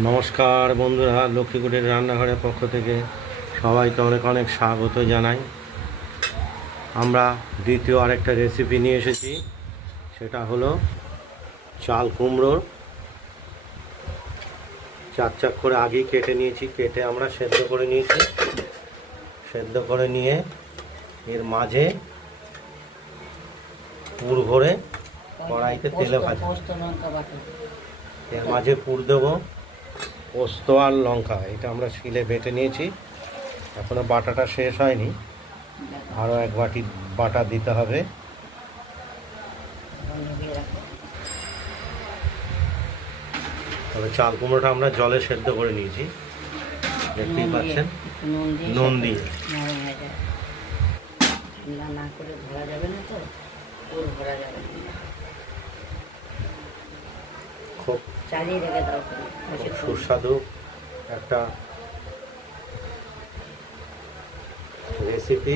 নমস্কার বন্ধুরা, লক্ষ্মীকুটির রান্নাঘরের পক্ষ থেকে সবাইকে অনেক অনেক স্বাগত জানাই। আমরা দ্বিতীয় আরেকটা রেসিপি নিয়ে এসেছি, সেটা হলো চাল কুমড়োর চাক চাক করে আগেই কেটে নিয়েছি। কেটে আমরা সেদ্ধ করে নিয়েছি। সেদ্ধ করে নিয়ে এর মাঝে পুর ভরে কড়াইতে তেলে ভাজা। এর মাঝে পুর দেবো পোস্ত আর লঙ্কা। এটা আমরা শিলে বেটে নিয়েছি, এখনো বাটাটা শেষ হয়নি, আরও এক বাটি বাটা দিতে হবে। তবে চাল কুমড়োটা আমরা জলে সেদ্ধ করে নিয়েছি, দেখতেই পাচ্ছেন, নুন দিয়ে। খুব সুস্বাদু একটা রেসিপি।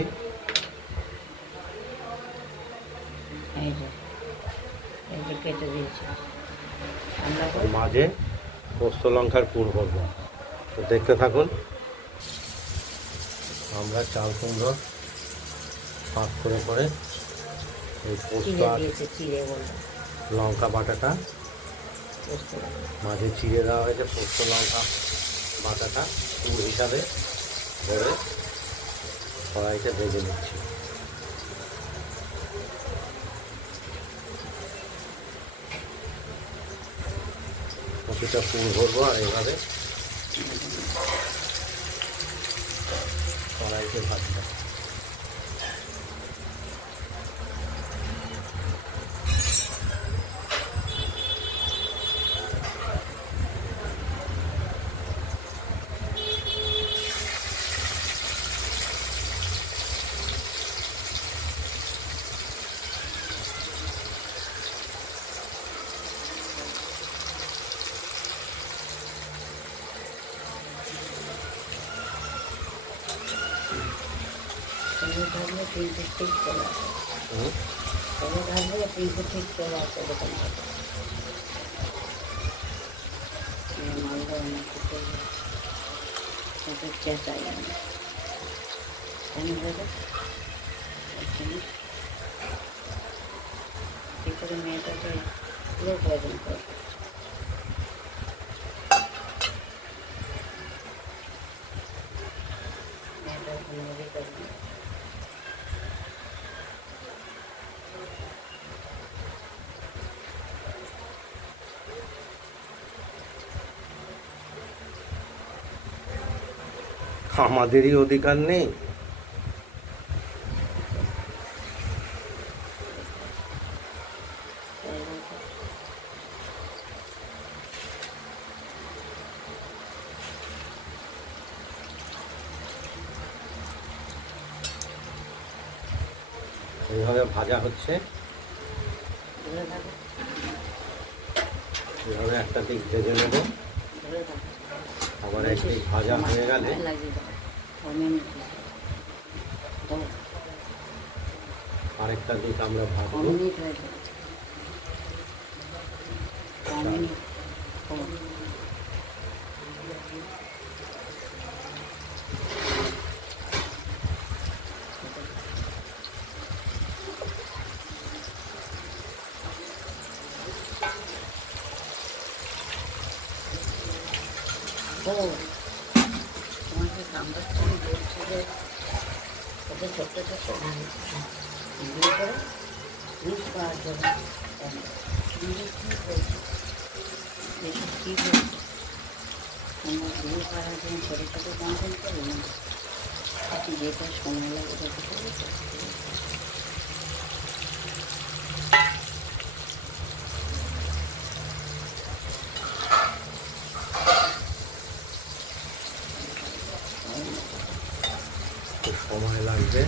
মাঝে পোস্ত লঙ্কার পুর করবো, তো দেখতে থাকুন। আমরা চাল কুমড়ো ফাঁক করে করে এই পোস্ত লঙ্কা বাটাটা মাঝে চিড়ে দেওয়া হয়েছে। পোস্ত লঙ্কা বাটাটা পুর হিসাবে ধরে কড়াইতে ভেজে নিচ্ছি। কিছুটা পুর ভরবো আর এইভাবে কড়াইতে ভাজবো। মেয়েটাকে পুরো প্রয়োজন করে আমাদেরই অধিকার নেই? এইভাবে ভাজা হচ্ছে, এইভাবে একটা দিক ভেজে নেব। আবার একদিক ভাজা হয়ে গেলে আরেকটা দিক আমরা ভাজবো। তোমাকে কামড়াচ্ছি বলছি যে ওদের ছোট্ট ছোট্ট দিয়ে করে রুট পাওয়ার জন্য কী বলছি কী বলছি আমরা রুট পাওয়ার জন্য ছোটো ছোটো কমপ্লেন করি না, আপনি যেটা সময় লাগে সময় লাগবে।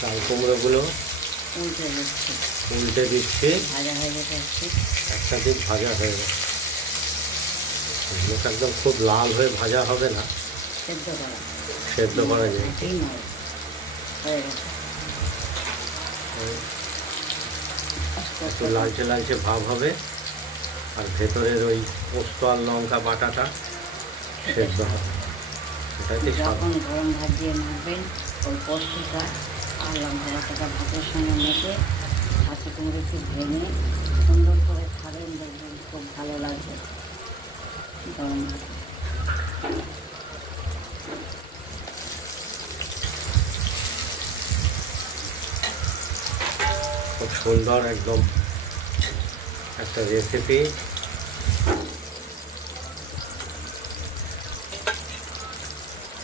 চাল কুমড়োগুলো উল্টে দিচ্ছি, একটা দিক ভাজা হয়ে গেছে। একদম খুব লাল হয়ে ভাজা হবে না, সেদ্ধ করা যায়। একটু লালচে লালচে ভাব হবে, আর ভেতরের ওই পোস্ত আর লঙ্কা বাটাটা সেদ্ধ হবে। এটাকে যখন গরম ভাত দিয়ে মাখবেন ওই পোস্তটা আর লঙ্কা বাটাটা ভাতের সঙ্গে মেখে হাতে কুমড়ো একটু ভেঙে সুন্দর করে খাবেন, দেখবেন খুব ভালো লাগবে গরম ভাত। খুব সুন্দর একদম একটা রেসিপি।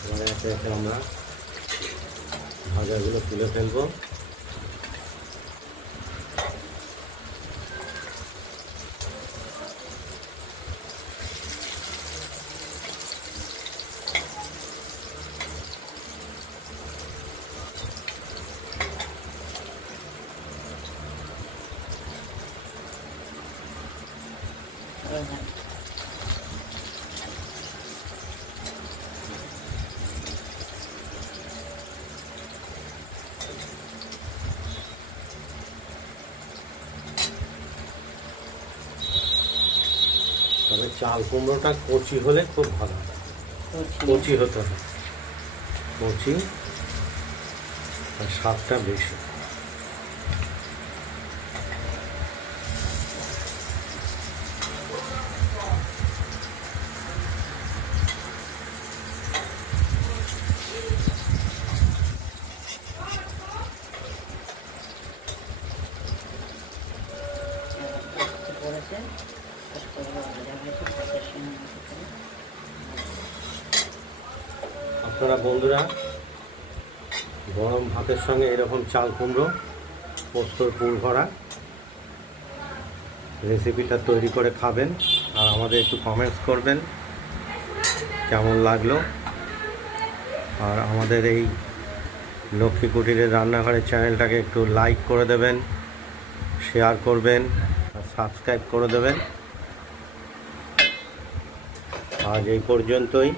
এবারে একে একে আমরা ভাজাগুলো তুলে ফেলবো। তবে চাল কুমড়োটা কচি হলে খুব ভালো, কচি হতে হবে, কচি আর স্বাদটা বেশি। আপনারা বন্ধুরা গরম ভাতের সঙ্গে এরকম চাল কুমড়ো পোস্তর পুর ভরা রেসিপিটা তৈরি করে খাবেন, আর আমাদের একটু কমেন্টস করবেন কেমন লাগলো। আর আমাদের এই লক্ষ্মী কুটিরের রান্নাঘরের চ্যানেলটাকে একটু লাইক করে দেবেন, শেয়ার করবেন আর সাবস্ক্রাইব করে দেবেন। আজ এই পর্যন্তই।